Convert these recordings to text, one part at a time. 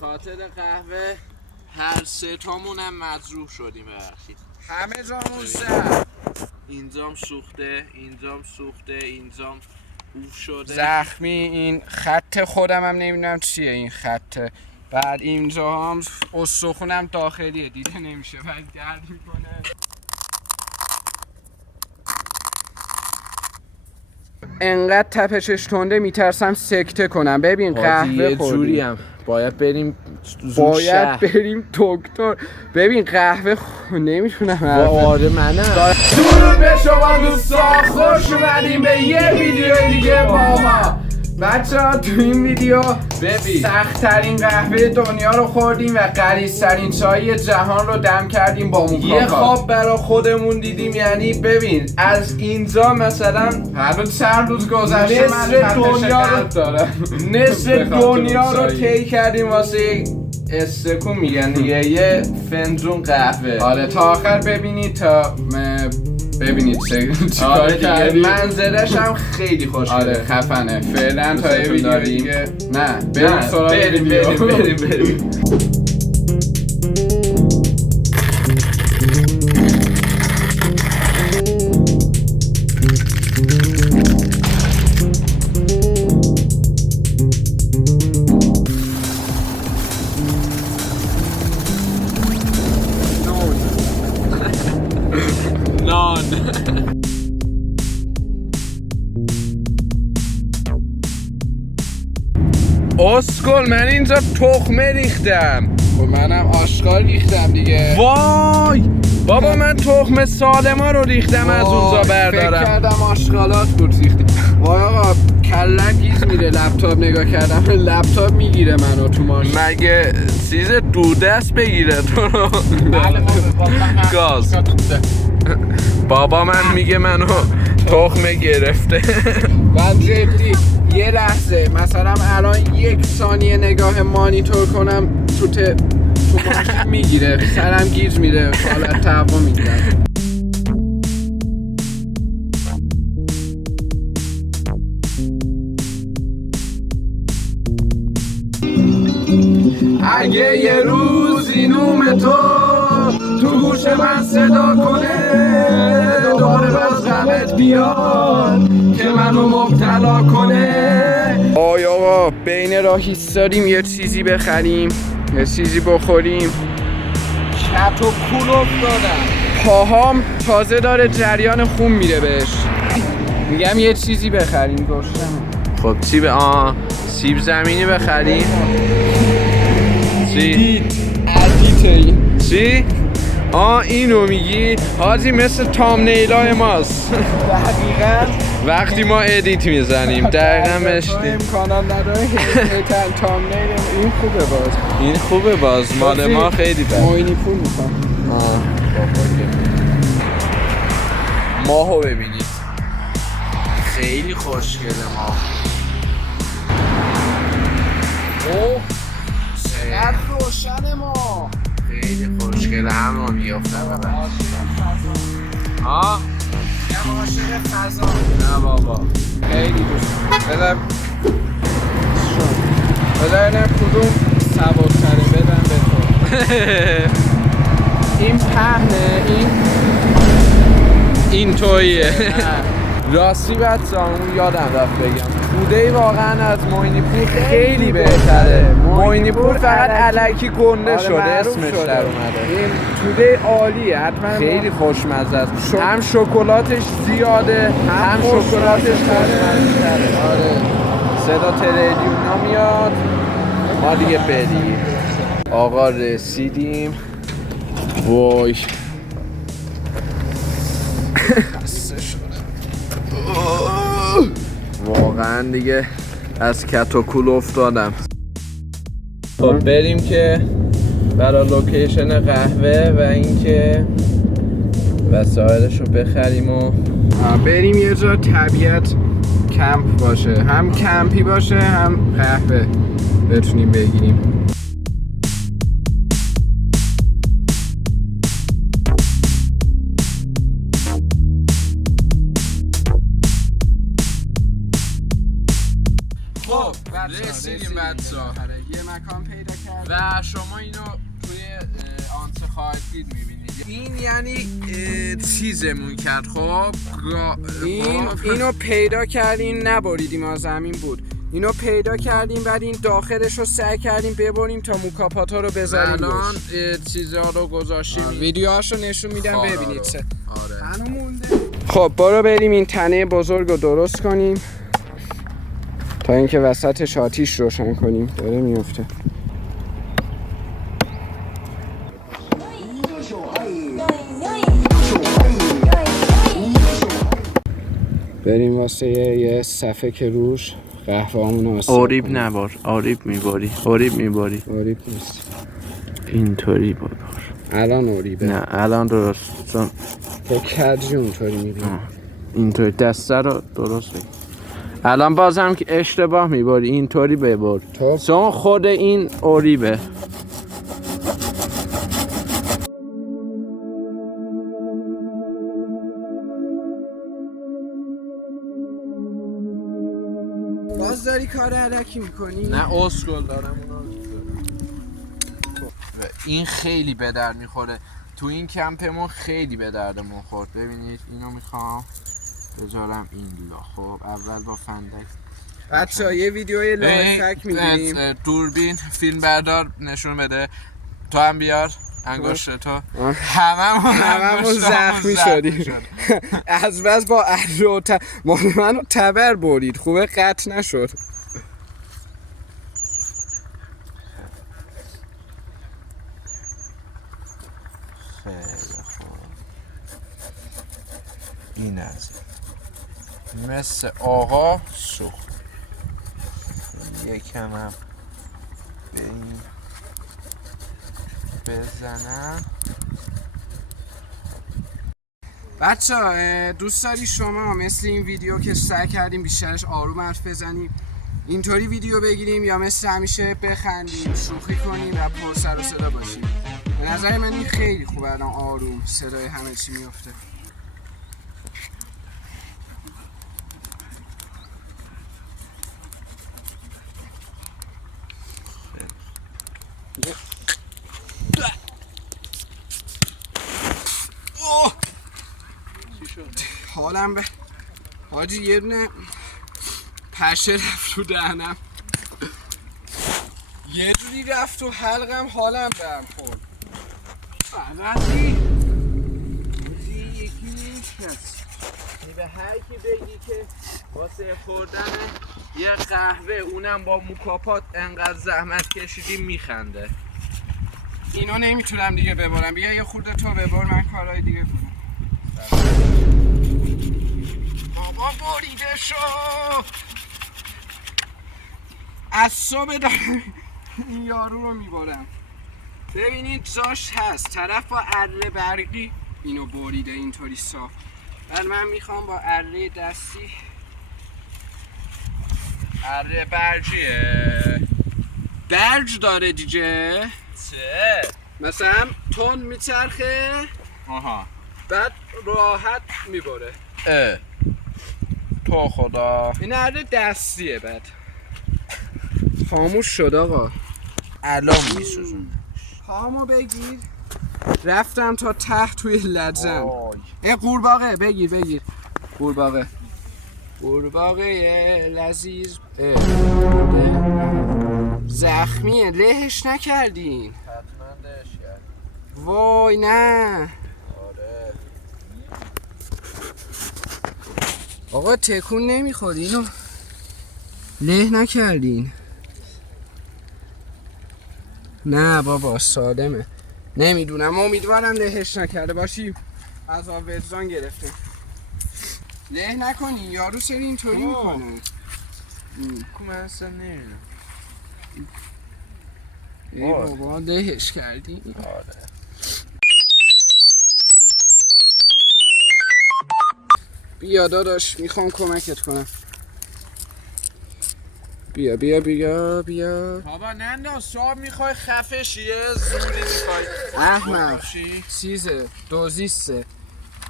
خاطر قهوه هر سه تامونم مجروح شدیم ببخشید. همه جامون سر. اینجام سوخته، اینجام سوخته، اینجام اوف شده. زخمی. این خط خودم هم نمیدونم چیه این خطه. بعد اینجا هم استخونم داخلیه دیده نمیشه بعد درد میکنه. انقدر تپشش تنده میترسم سکته کنم. ببین قهوه جوری هم باید بریم دکتر. ببین قهوه نمیتونم. آره منم. درود به شما دوستان، خوش اومدیم به یه ویدیو دیگه با ما. بچه‌ها تو این ویدیو سخت‌ترین قهوه دنیا رو خوردیم و غلیظ‌ترین چای جهان رو دم کردیم با موکاکا. یه خواب برا خودمون دیدیم. یعنی ببین از اینجا مثلا هر چند روز گذشته نصف دنیا رو دارم. نصف دنیا رو طی کردیم واسه استکون میگن دیگه یه فنجون قهوه. آره تا آخر ببینید تا ببینید چیکار کردیم. منظرش هم خیلی خوشگله. آره خفنه. فعلا تا یه ویدیو دیگه نه بریم سراغ بریم. نان اسکل من اینجا تخمه ریختم. خب منم آشغال ریختم دیگه. وای بابا من تخم سالما رو ریختم از اونجا بردارم. فکر کردم آشغالات بود ریختی. وای آقا کلم گیز میره. لپتاپ نگاه کردم لپتاپ میگیره منو تو ماشین. مگه چیز دودست بگیره تو رو؟ گاز. بابا من میگه منو تخمه گرفته. بعد جدی یه لحظه مثلا الان یک ثانیه نگاه مانیتور کنم تو ماشین میگیره. سرم گیج میره. حالت تهوع میگیره. اگه یه روز این نوم تو گوش من صدا کنه دوباره از غمت بیاد که منو مبتلا کنه. آی آقا بین راه ایستادیم یه چیزی بخریم یه چیزی بخوریم. کت و کول افتادم. پاهام تازه داره جریان خون میره بهش. میگم یه چیزی بخریم گشتم. خب سیب زمینی بخریم. چی؟ ادیته این چی؟ اینو میگی؟ حاجی مثل تامنیلای ماست. دقیقا وقتی ما ادیت میزنیم دقیقا مشتیم. امکانات نداره تامنیل. این خوبه باز مال ما خیلی بد. موینی پول میخوام. ماهو ببینید خیلی خوشگله ماه. اوه چقدر روشن ما. خیلی خوشگله. همه میافتم ها یه عاشق فضا. نه بابا خیلی دوست بدارم کدوم سبک‌تره بدم به تو. این پهنه این توییه. راستی بچه اون یادم رفت بگم توده واقعا از موینی پور خیلی بهتره. موینی پور فقط الکی گنده شده اسمش در اومده. این توده عالیه حتما. خیلی خوشمزه است. هم شکلاتش زیاده هم شکلاتش خوشمزه. آره صدا تریلیونا میاد. ما دیگه بریم. آقا رسیدیم. وای واقعا دیگه از کت و کول افتادم. خب بریم که برای لوکیشن قهوه و اینکه وسایلش رو بخریم و بریم یه جا طبیعت کمپ باشه. هم کمپی باشه هم قهوه بتونیم بگیریم. رسیدیم بچه‌ها. یه مکان پیدا کرد و شما اینو توی آنچه خواهد دید میبینید. این یعنی چیزمون کرد. خب اینو پیدا کردیم نبریدیم از زمین بود. اینو پیدا کردیم بعد این داخلش رو سعی کردیم ببریم تا موکاپاتا رو بذاریم. الان چیزا رو گذاشتیم. ویدیوهاشو نشون میدم ببینید چه. آره. خب برو بریم این تنه بزرگ رو درست کنیم تا اینکه وسطش آتیش روشن کنیم. داره میفته. بریم واسه یه صفحه که روش قهوه‌مون آسیب آریب نبار. آریب میباری. آریب نیست. اینطوری ببار. الان آریبه. نه الان درست. چون تو کجی اونطوری میبینی. اینطوری دسته رو درست بگیر. الان بازم که اشتباه میباری اینطوری ببر. چون خود این آریبه. باز داری کار علکی میکنی؟ نه اسکول دارم اونا. این خیلی به درد میخوره. تو این کمپمون خیلی به دردمون خورد. ببینید اینو میخوام بذارم این لا. خب اول با فندک بچه‌ها یه ویدیوی لایفک میگیریم. دوربین فیلم بردار نشون بده. تو هم بیار انگشت تو. هممون زخمی شدیم. از بس با ارو منو تبر برید. خوبه قطع نشد. خیلی خوب. این از مثل آقا سوخت. یکم هم به این بزنم. بچه دوست داری شما مثل این ویدیو که سعی کردیم بیشترش آروم حرف بزنیم اینطوری ویدیو بگیریم یا مثل همیشه بخندیم شوخی کنیم و پر سر و صدا باشیم؟ به نظر من این خیلی خوبه. الان آروم صدای همه چی میفته. حالم به حاجی یه دونه پشه رفت رو دهنم، یه جوری رفت تو حلقم، حالم برم خورد. فقطی یکی نیست به هر کی بگی که واسه خوردن یه قهوه اونم با موکاپات انقدر زحمت کشیدی میخنده. اینو نمیتونم دیگه ببرم. بیا یه خورده تو ببر، من کارهای دیگه کنم. بابا بریده شو. از صبح دارم این یارو رو میبرم. ببینید جاش هست، طرف با اره برقی اینو بریده اینطوری صاف. ولی من میخوام با اره دستی. اره برجیه، برج داره دیگه. چه؟ مثلا تون میچرخه، آها، بعد راحت میبره. تو خدا این اره دستیه. بعد خاموش شد آقا، الان میسوزونه. پامو بگیر. رفتم تا ته توی لجن. قورباغه بگیر قورباغه لذیذ. زخمیه، لهش نکردین؟ حتما لهش کرد. وای نه. آره آقا تکون نمیخواد، اینو له نکردین؟ نه بابا سالمه. نمیدونم، امیدوارم لهش نکرده باشی. از وجدان گرفته. له نکنین، یارو سری اینطوری میکنه. من اصلا نمیدونم. ای بابا لهش کردی. آره بیا داداش، میخوام کمکت کنم. بیا بیا بیا بیا. بابا ننداز، صاحب میخوای خفه شیه، زوری میخوای احمق چیزه دوزیسته.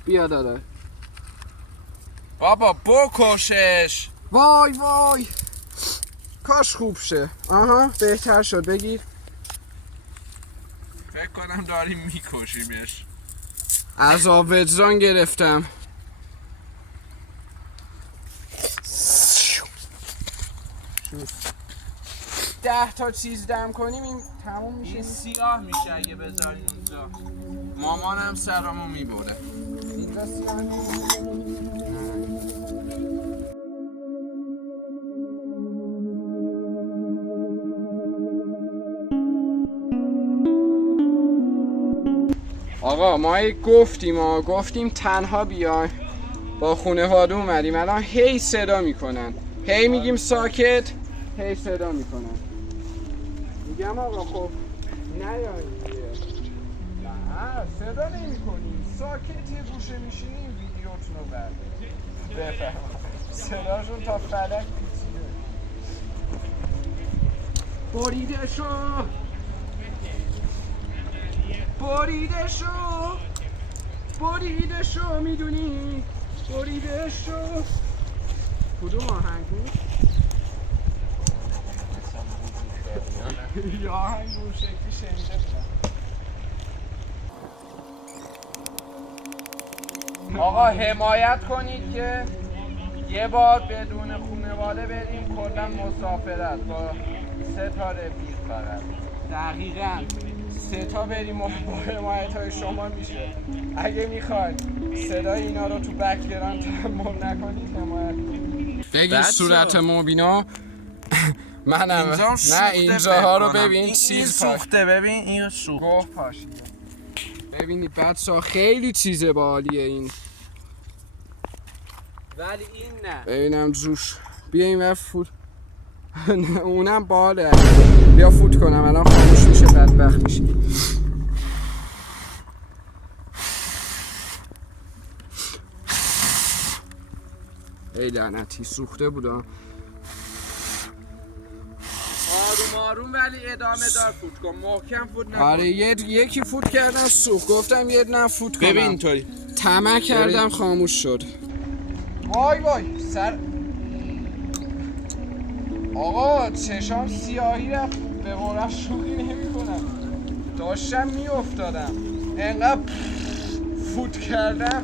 بیا دادا. بابا بکشش. وای وای کاش خوب شه. آها بهتر شد. بگیر. فکر کنم داریم میکشیمش. عذاب وجدان گرفتم. شوف 10 تا چیز دم کنیم این تموم میشه. این سیاه میشه اگه بذاریم اونجا. مامانم سرمو میبره. اینجا سیاه نیست. آقا ما گفتیم تنها بیایم. با خانواده اومدیم الان هی صدا میکنن. هی میگیم ساکت، هی صدا میکنن. میگم آقا خب نیایید دیگه. نه صدا نمیکنیم. ساکت یه گوشه میشینیم ویدیوتون رو بفهم. صداشون تا فلک پیچیده. بریده شو، بریده شو، بریده شو، میدونی بریده شو. کدوم آهنگ بود؟ یا آهنگ اون شکلی شنیده بودم. آقا حمایت کنید که یه بار بدون خانواده بریم کلا مسافرت با 3 تا رفیق فقط. دقیقاً 3 تا بریم و با حمایت های شما میشه. اگه میخواید صدای اینا رو تو بک‌گراند تحمل نکنید حمایت کنید. بگیر صورت مبینا. منم نه اینجاها رو ببین این چیز سوخته. ببین این سوخت گوه پاشیده. ببینید بچه‌ها خیلی چیزه بالیه این. ولی این نه. ببینم جوش. بیا این ور فوت. اونم باله. بیا فوت کنم الان خاموش میشه بدبخت میشی. ای لعنتی سوخته بودا. آروم آروم ولی ادامه دار فوت کن. محکم فوت نکن. آره یکی فوت کردم سوخت. گفتم یه نه فوت کنم. ببین اینطوری طمع کردم خاموش شد. وای وای سر آقا چشام سیاهی رفت. به قرآن شوخی نمی کنم. داشتم می افتادم انقدر فوت کردم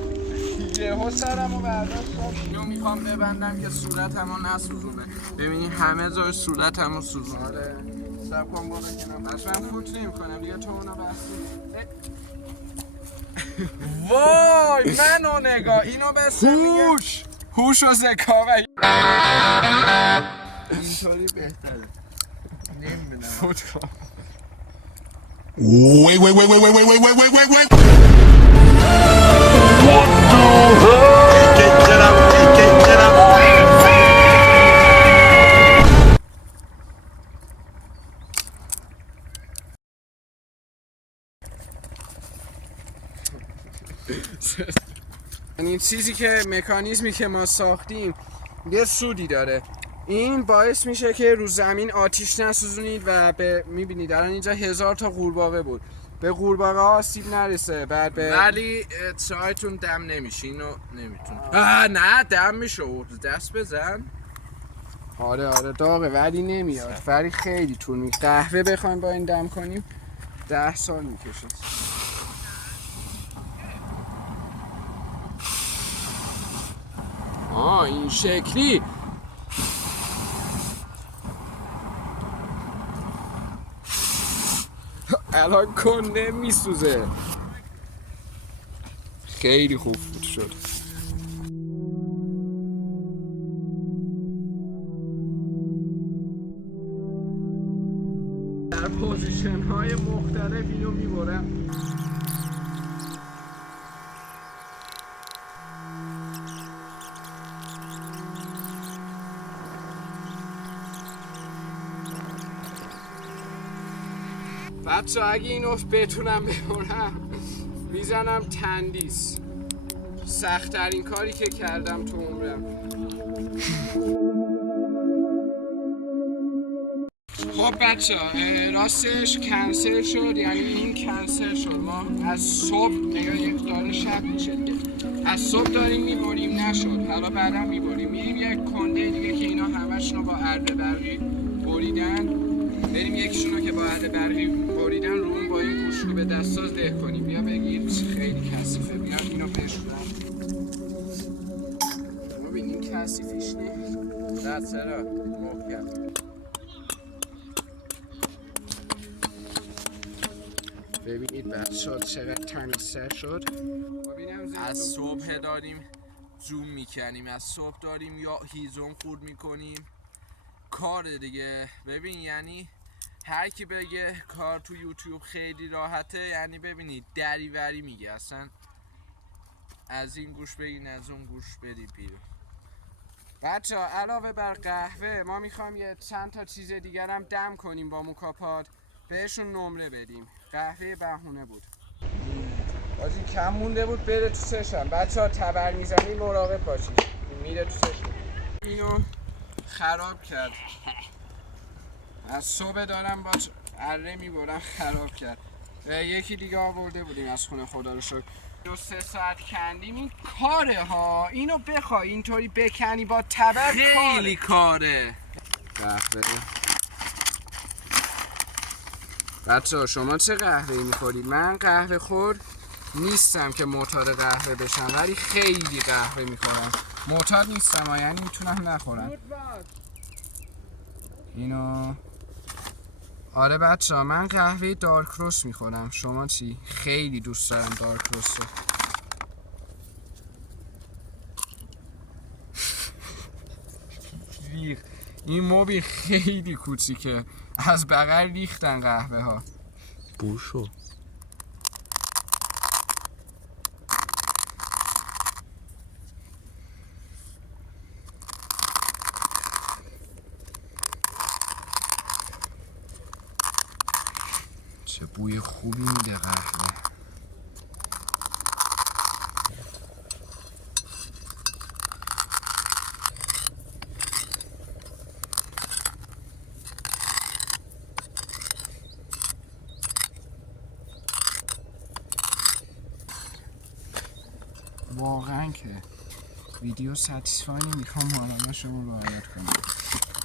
یهو سرمو برداشتم. اینو میخوام ببندم که صورتمو نسوزونه. ببینی همه جای صورتمو سوزونه. آره سب کن برو کنم. اصلا فوت نمی کنم دیگه تو اونو بسید. وای منو نگاه اینو بسته هوش هوش و ذکاوت اینطوری بهتره. نمیدونم فوت کن. Wait. این چیزی که مکانیزمی که ما ساختیم یه سودی داره. این باعث میشه که رو زمین آتیش نسوزونید و میبینید الان اینجا 1000 تا قورباغه بود. به قورباغه ها آسیب نرسه. بعد ولی چایتون دم نمیشه. اینو نمیتون. نه دم میشه. دست بزن. آره داغه ولی نمیاد. ولی خیلی طول میکشه. قهوه بخوایم با این دم کنیم 10 سال میکشه. این شکلی الان کنده میسوزه. خیلی خوب فوت شد. در پوزیشن های مختلف اینو میبرم. بچه اگه اینو بتونم ببرم میزنم تندیس. سخت‌ترین کاری که کردم تو عمرم. خب بچه راستش کنسل شد. یعنی این کنسل شد. ما از صبح نگاه یک داره شب میشه دیگه. از صبح داریم میبریم نشد. حالا بعدا میبریم. میریم یک کنده دیگه که اینا همشون با ارده برقی بریدن بریم یکیشونو که با عهد برقی بریدن رو اون با این گوشت رو به دستاز ده کنیم. بیا بگیر، خیلی کثیفه. بیا اینو بشورم. ببین این کثیفیش نیست. نه چرا محکم. ببینید بچه‌ها چقدر تمیزتر شد. از صبح داریم زوم میکنیم، از صبح داریم یا هیزم خورد میکنیم. کار دیگه. ببین یعنی هر کی بگه کار تو یوتیوب خیلی راحته، یعنی ببینید دریوری میگه. اصلا از این گوش بگین از اون گوش بدی بیرون. بچه ها علاوه بر قهوه ما میخوام یه چند تا چیز دیگر هم دم کنیم با موکاپاد، بهشون نمره بدیم. قهوه بهونه بود. بازی کم مونده بود بره تو سشن. بچه ها تبر میزنی مراقب باشید، میره تو سشن. اینو خراب کرد. از صبح دارم با اره میبرم خراب کرد. یکی دیگه آورده بودیم از خونه، خدا رو شکر. 3 ساعت کندیم. این کاره ها، اینو بخوای اینطوری بکنی با تبر خیلی کاره. قهوه. بچه ها شما چه قهوه‌ای میخورید؟ من قهوه خور نیستم که معتاد قهوه بشم، ولی خیلی قهوه میخورم. معتاد نیستم یعنی میتونم نخورم اینو. آره بچه ها من قهوه دارک روست میخورم. شما چی؟ خیلی دوست دارم دارک روست. این موبی خیلی کوچیکه، از بغل ریختن قهوه ها. بوشو چه بوی خوبی میده قهوه. واقعا که ویدیو ساتیسفای نمیخوام حالانش رو رعایت کنم.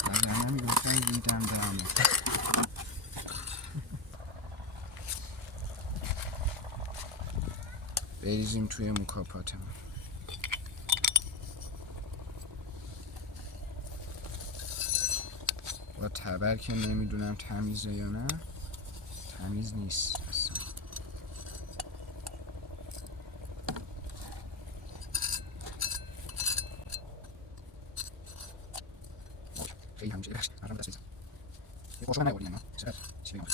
ولی نمیگفتم ویدم درمه. بریزیم توی موکاپاتمون. با تبر که نمیدونم تمیزه یا نه. تمیز نیست اصلا. خیلی همیشه بخشت مرم دست بیزم. یه خوشو نگوری نه چقدر چی بگم.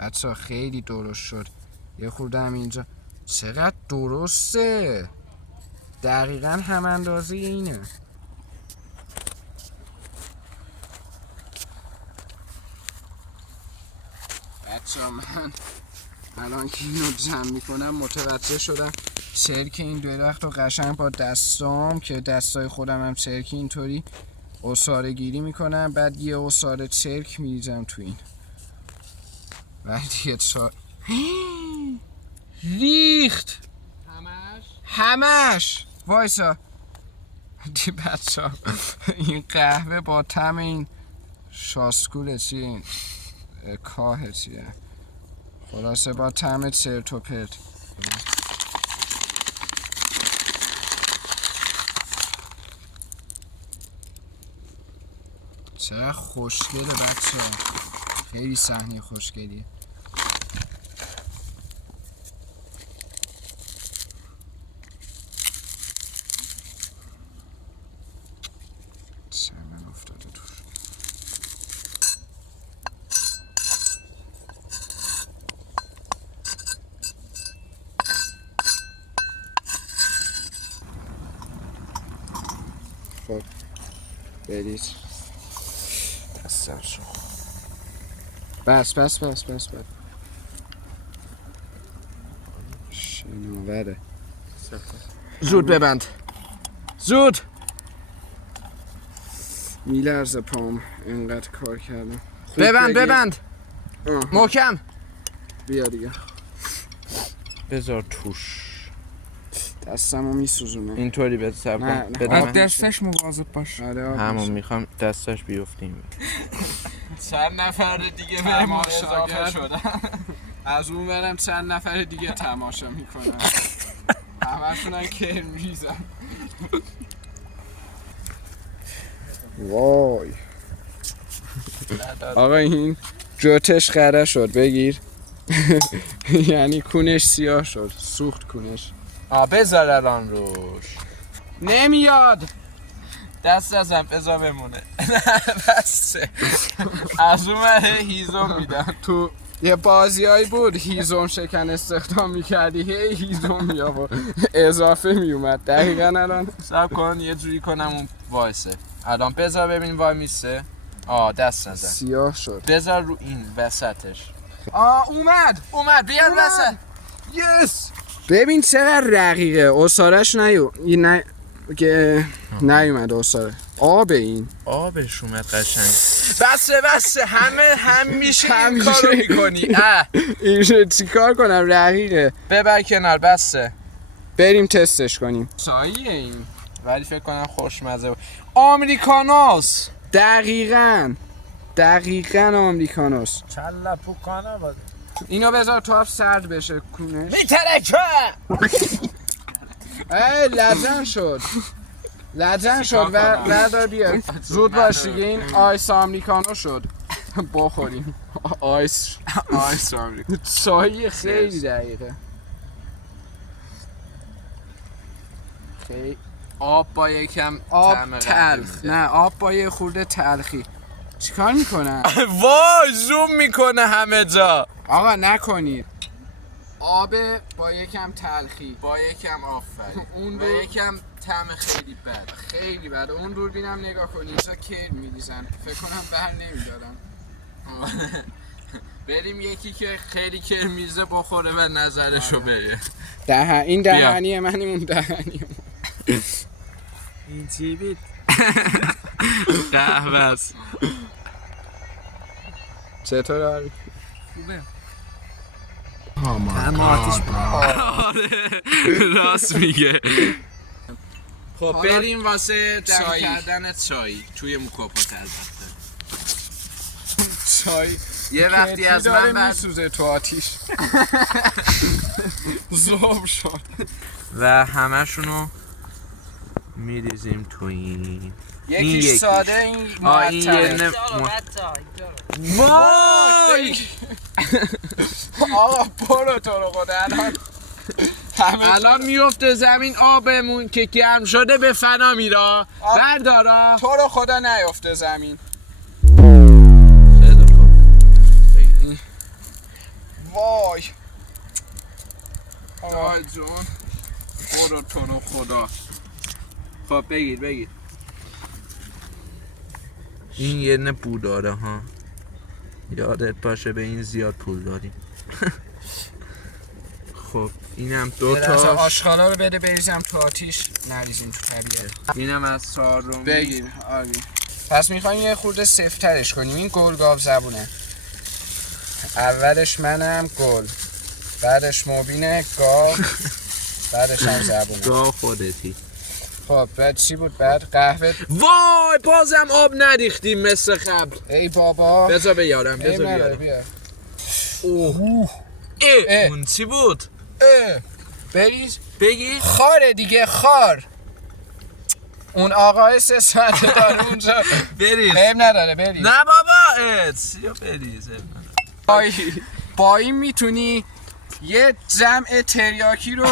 بچه خیلی درست شد. یه خورده هم اینجا چقدر درسته. دقیقا هم اندازه اینه. بچه من الان که اینو جمع میکنم متوجه شدم چرک این درخت رو قشنگ با دستام که دستای خودم هم چرک اینطوری عصاره گیری میکنم، بعد یه عصاره چرک میریزم تو این. ولی دیگه ریخت همش وایسا دی. بچه ها این قهوه با طعم این شاسکوله چیه این کاه چیه، خلاصه با طعم چرت و پرت. چقدر خوشگله بچه ها، خیلی صحنه خوشگلیه. چمن افتاده توش. خب برید دستم شو. بس شناوره. زود ببند، زود. میلرزه پام اینقدر کار کردم. ببند محکم. بیا دیگه بذار توش. دستمو میسوزونه. اینطوری به سب نه، کن نه. بدم. از دستش مواظب باش. آره آب همون میشه. میخوام دستش بیفتیم. چند نفر دیگه به ما اضافه شدن. از اون برم چند نفر دیگه تماشا میکنن. همشونن که میریزن. وای آقا این جوتش خره شد بگیر. یعنی کونش سیاه شد، سوخت کونش. بذار الان روش. نمیاد. دست ازم بذار بمونه. بسه. از اون هیزم میدم. تو یه بازیایی بود هیزم شکن استخدام میکردی، هی هیزم میآورد اضافه میومد. دقیقا الان سب کن یه جوری کنم اون وایسه. الان بذار ببین وای میسته. دست نزن. سیاه شد. بذار رو این وسطش. اومد بیار وسط. یس. ببین چقدر رقیقه. اصارش نه که نیومد اصاره. آب این آبش اومد قشنگ. بسه همیشه این کارو میکنی. این چی کار کنم؟ رقیقه. ببر کنار بسه. بریم تستش کنیم. ساییه این. ولی فکر کنم خوشمزه بود. آمریکانوس. دقیقاً آمریکانوس. چلا پوکانا بود. اینو بذار تو آب سرد بشه کونش. میترکه. ای لجن شد و بیا زود باش دیگه. این آیس آمریکانو شد. بخوریم. آیس آمریکانو. چای خیلی دقیقه. خیلی آب با یکم آب تلخ. نه آب با یه خورده تلخی. چیکار میکنن؟ وای زوم میکنه همه جا. آقا نکنید. آب با یکم تلخی، با یکم آفرین. اون با رو یکم طعم خیلی بد. خیلی بده. اون دوربینم نگاه کنی اینجا کیر میریزن. فکر کنم بر نمیدارن. بریم یکی که خیلی کر میزه بخوره و نظرشو بگه. این دهنی من، اون دهنی من. این چی بید؟ قهوه است. چطور آری؟ خوبه. راست میگه. خب حالا بریم واسه دم چایی. کردن چای توی موکاپات البته. چای یه وقتی از من بعد میسوزه تو آتیش. زوب شد. و همشونو میریزیم تو این. یکیش ساده، این این یه وای آقا برو تو رو خدا. الان میفته زمین آبمون که گرم شده به فنا میره. بردارا تو رو خدا نیفته زمین. وای آی جون برو تو رو خدا. خب بگیر این یه نه پول داره ها. یادت باشه به این زیاد پول داریم. خب اینم دو تا. آشغالا رو بده بریزم تو آتیش، نریزیم تو طبیعت. اینم از سارومی. بگیر آبی. پس میخوایم یه خورده سفترش کنیم. این گل گاو زبونه. اولش منم گل، بعدش مبینه گاو، بعدش هم زبونه. گاه خودتی. خب بعد چی بود؟ بعد قهوه. وای بازم آب نریختیم مثل قبل. ای بابا بذار بیارم بیا. اون چی بود؟ بریز بگی؟ خاره دیگه، خار. اون آقای 3 ساعته داره اونجا. بریز. عیب نداره بریز. نه بابا سیا بریز. با این میتونی یه جمع تریاکی رو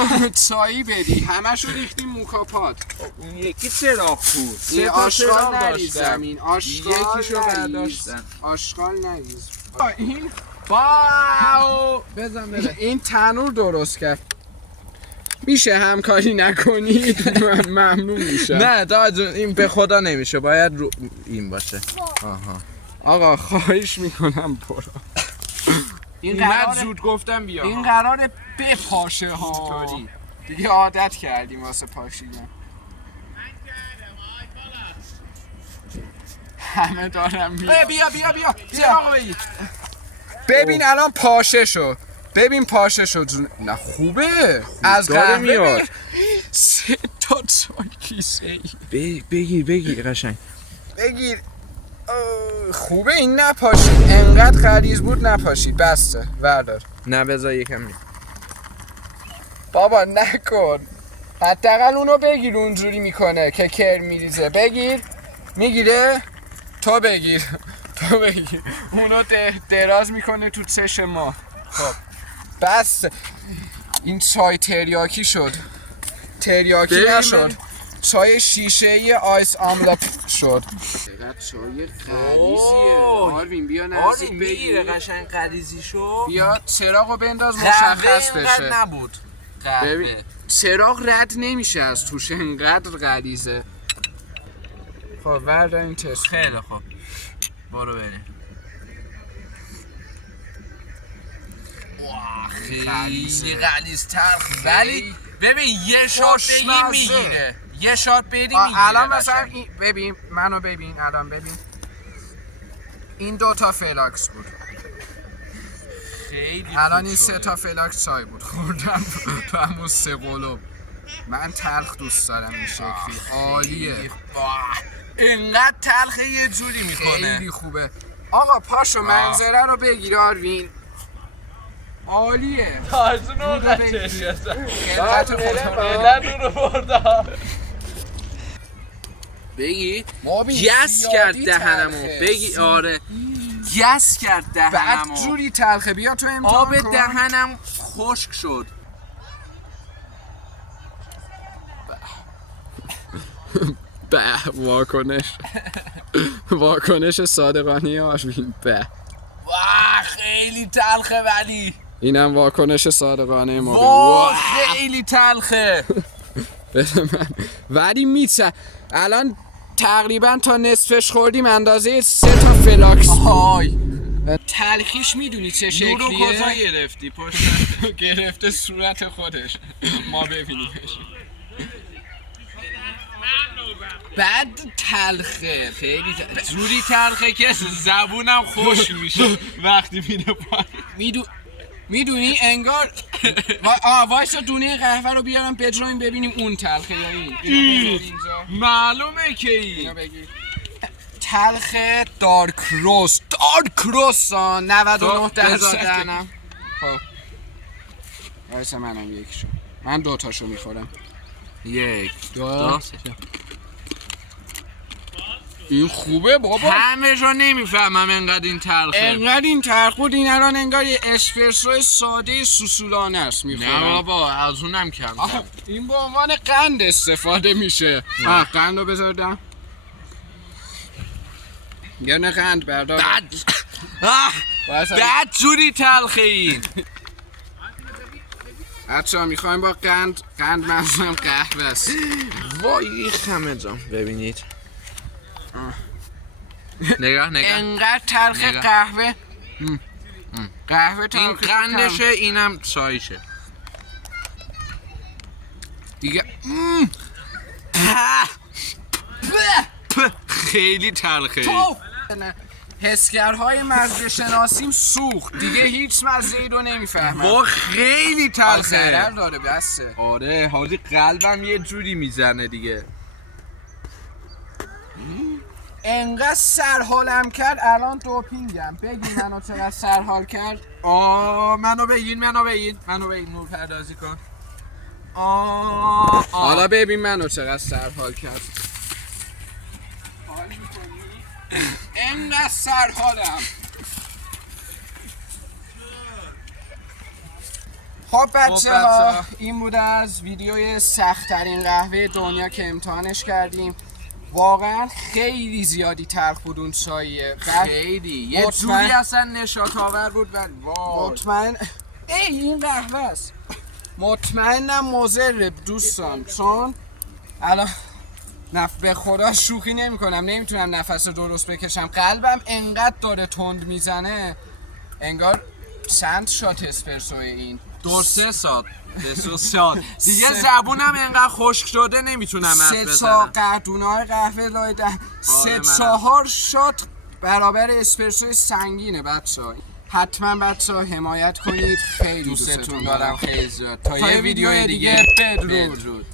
چایی بدی. همشو ریختیم موکاپات. اون یکی چرا بود؟ این آشغال نریز زمین. یکیشو برداشتن. آشغال نریز. این واو بزن بره. این تنور درست کرد. میشه همکاری نکنید؟ من ممنون میشم. نه داد این به خدا نمیشه، باید رو این باشه. آها. آقا خواهش میکنم برو. این اومد زود گفتم بیا. این قراره بپاشه ها. دیگه عادت کردیم واسه پاشیدن. همه دارم میاد. بیا ببین الان پاشه شد. نه خوبه. از داره قهوه میاد. 3 تا چای کیسه ای. بگیر قشنگ. بگیر. خوبه این نپاشید، انقدر غلیظ بود نپاشید. بسته وردار. نه بذار یکم می. بابا نکن، حداقل اونو بگیر، اونجوری میکنه که کر میریزه. بگیر. میگیره؟ تو بگیر. اونو دراز میکنه تو چش ما. خب بس. این چای تریاکی شد. تریاکی نشد، چای شیشه ای آیس آملت شد. چای غلیظیه. آروین بیا نزدیک بگیر. قشنگ غلیظی شو. بیا چراغو بنداز مشخص بشه. اینقدر نبود. ببین چراغ رد نمیشه از توش، انقدر غلیظه. خب ورد این تست. خیلی خوب. برو بریم. خیلی غلیظ تلخ، ولی ببین یه شات بگیر میگیره. یه شات بدی میگیره. الان مثلا ببین منو ببین، الان ببین این 2 تا فلاکس بود. خیلی الان این 3 تا فلاکس چای بود خوردم تو همون 3 قلوب. من تلخ دوست دارم این شکلی. عالیه. اینقدر تلخ یه جوری میکنه. خیلی خوبه. آقا پاشو منظره رو بگیر آروین. عالیه. تازه نو بگی گس کرد دهنمو. بگی آره گس کرد دهنمو. بعد جوری تلخه. بیا تو امتحان آب کن. دهنم خشک شد. واکنش صادقانه آروین. واه خیلی تلخه، ولی اینم واکنش صادقانه ما. خیلی تلخه. ولی الان تقریبا تا نصفش خوردیم، اندازه 3 تا فلاکس. تلخیش میدونی چه شکلیه؟ نورو کجا گرفتی؟ پشت گرفته صورت خودش. ما ببینیمش. بعد تلخه. خیلی جوری تلخه که زبونم خوش میشه وقتی میره پایین. میدونی انگار وایسا دونه قهوه رو بیارم بجرایم ببینیم اون تلخه یا این. معلومه که این تلخه دارک روست 99% دهنم. خب وایسا منم یکشو. من 2 تاشو میخورم. 1 2 این خوبه بابا. همه جا نمیفهمم انقدر این تلخه. انقدر این تلخ بود. این الان انگار یه اسپرسو ساده سوسولانه است میخورم. نه بابا از اونم کم. این به عنوان قند استفاده میشه. قند رو بذاردم. یه نه قند بردار. بعد جوری تلخه این. بچه ها میخوایم با قند منظورم قهوه است. وای خمه جام ببینید. نگاه انقدر تلخ قهوه. قهوه این قندشه، اینم چایشه دیگه. خیلی تلخه. حسگرهای مزه شناسیم سوخت دیگه، هیچ مزه‌ای رو نمیفهمم. با خیلی تلخه. ضرر داره بسه. آره حالی قلبم یه جوری میزنه دیگه. انقدر سرحالم کرد الان دوپینگم. بگین منو چقدر سرحال کرد. منو بگین نور پردازی کن. حالا ببین منو چقدر سرحال کرد. انقدر سرحالم. خب بچه ها این بود از ویدیوی سخت ترین قهوه دنیا که امتحانش کردیم. واقعا خیلی زیادی تلخ بود اون چاییه. خیلی یه جوری اصلا نشاط آور بود. مطمئن این قهوه است. مطمئنم مضر دوستان، چون الان به خدا شوخی نمی کنم، نمیتونم نفس درست بکشم. قلبم انقدر داره تند میزنه انگار چند شات اسپرسو این 2-3 ساعت دیگه زبونم انقدر خشک شده نمیتونم حرف بزنم. 3 تا قطونای قهوه لایده 3-4 شات برابر اسپرسو سنگینه بچه‌ها. حتما بچه‌ها حمایت کنید. خیلی دوستتون دارم. خیلی زیاد. تا یه ویدیو دیگه بدرود.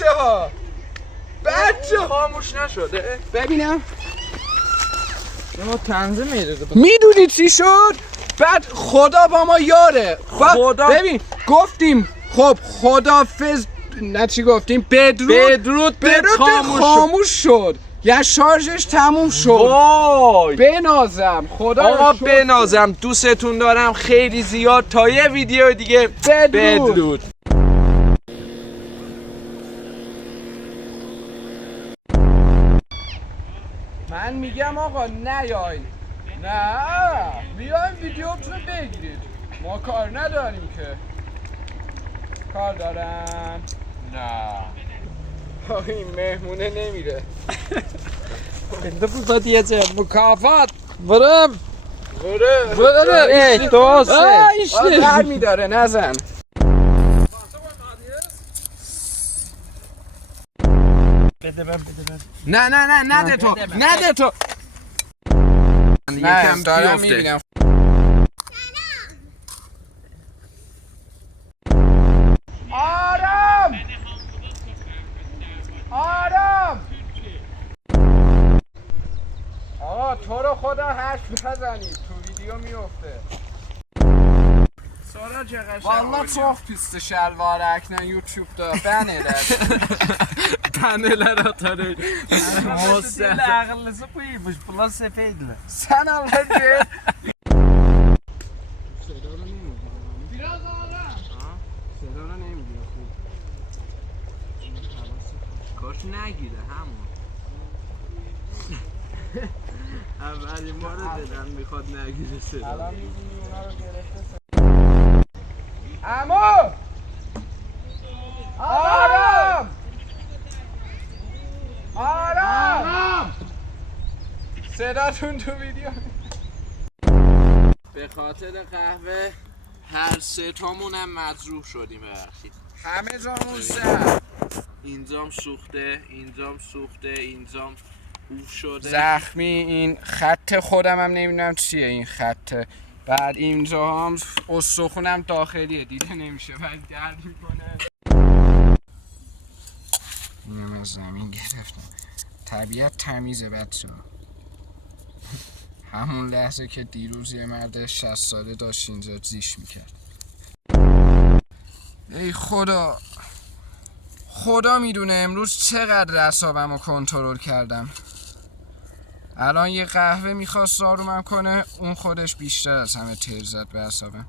ها خاموش نشده. ببینم ما تنظیم میره. میدونی چی شد؟ بعد خدا با ما یاره. خدا ببین گفتیم خب خدافظ، نه چی گفتیم؟ بدرود خاموش شد. یا شارژش تموم شد. وای بنازم خدا آقا بنازم، دوستتون دارم خیلی زیاد. تا یه ویدیو دیگه بدرود. من میگم آقا نیاین، نه بیاین ویدیوتون رو بگیرید، ما کار نداریم که. کار دارم؟ نه این مهمونه نمیره. Bende burada diyeceğim mukafat. برم Ey dost. işte در میداره نزن. بده من نه نده تو. نه دارم میبینم. آرام آقا تو رو خدا حرف نزنید، تو ویدیو میفته. Sonra çakaşlar. Vallahi çok pisti şelvar eknen YouTube'da ben eder. Taneler atarım. Deli ağırlısı buymuş. Bunlar sefeydiler. Sen Allah git. Biraz ağır. Sedana neymiyor خوب. کاش نگیره همون. اولین بار دلم میخواد نگیره صدا. الان می‌بینی اونا رو گرفته. عمو! آرام! صداتون تو ویدیو. به خاطر قهوه هر سه تامونم مجروح شدیم ببخشید. همه جامون زد. اینجام سوخته، اینجام اوف شده. زخمی. این خط خودم هم نمیدونم چیه این خطه. بعد اینجا هم استخونم داخلیه دیده نمیشه ولی درد میکنه. اینم از زمین گرفتم. طبیعت تمیزه بچه ها. همون لحظه که دیروز یه مرد 60 ساله داشت اینجا زیش میکرد. ای خدا میدونه امروز چقدر اعصابم رو کنترل کردم. الان یه قهوه میخواست آرومم کنه، اون خودش بیشتر از همه تیر زد به اعصابم.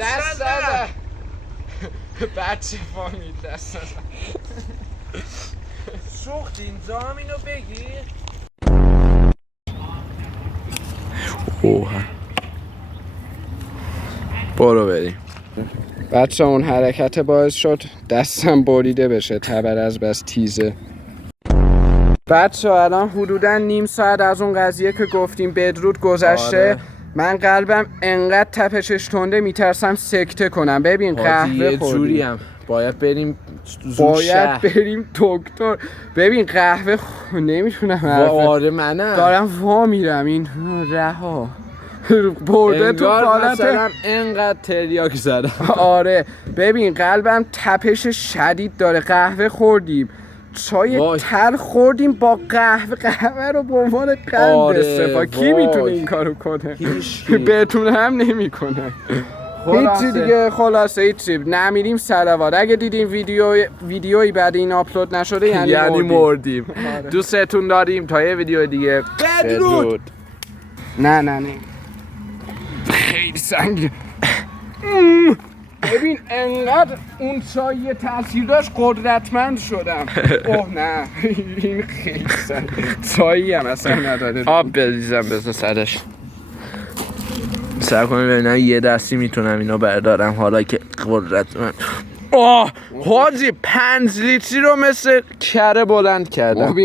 دست نزن. بچه فامیل دست نزن. سوخت اینجا هم اینو بگیر. اوه برو بریم. بچه اون حرکت باعث شد دستم بریده بشه، تبر از بس تیزه. بچه الان حدودا نیم ساعت از اون قضیه که گفتیم بدرود گذشته. آره. من قلبم انقدر تپشش تنده میترسم سکته کنم. ببین قهوه جوری هم باید بریم شهر. دکتر. ببین قهوه نمیتونم آره منم دارم وا میرم. این رها برده تو حالت مثلا انقدر تریاک زدم. آره ببین قلبم تپش شدید داره. قهوه خوردیم، چای تر خوردیم با قهوه رو به عنوان قند استفاده. کی میتونه این کارو کنه؟ بهتون هم نمیکنه. هیچی دیگه. خلاصه هیچی نمیریم صلوات. اگه دیدیم ویدیویی بعد این آپلود نشده یعنی مردیم. دوستتون داریم. تا یه ویدیو دیگه بدرود. نه خیلی سنگینه. ببین انقدر اون چای تاثیر داشت قدرتمند شدم. اوه نه این خیلی سنگ. چایی هم اصلا نداره. آب بریزم بزن سرش. سر کنم ببینم یه دستی میتونم اینو بردارم حالا که قدرتمند. حاجی 5 لیتری رو مثل کره بلند کردم.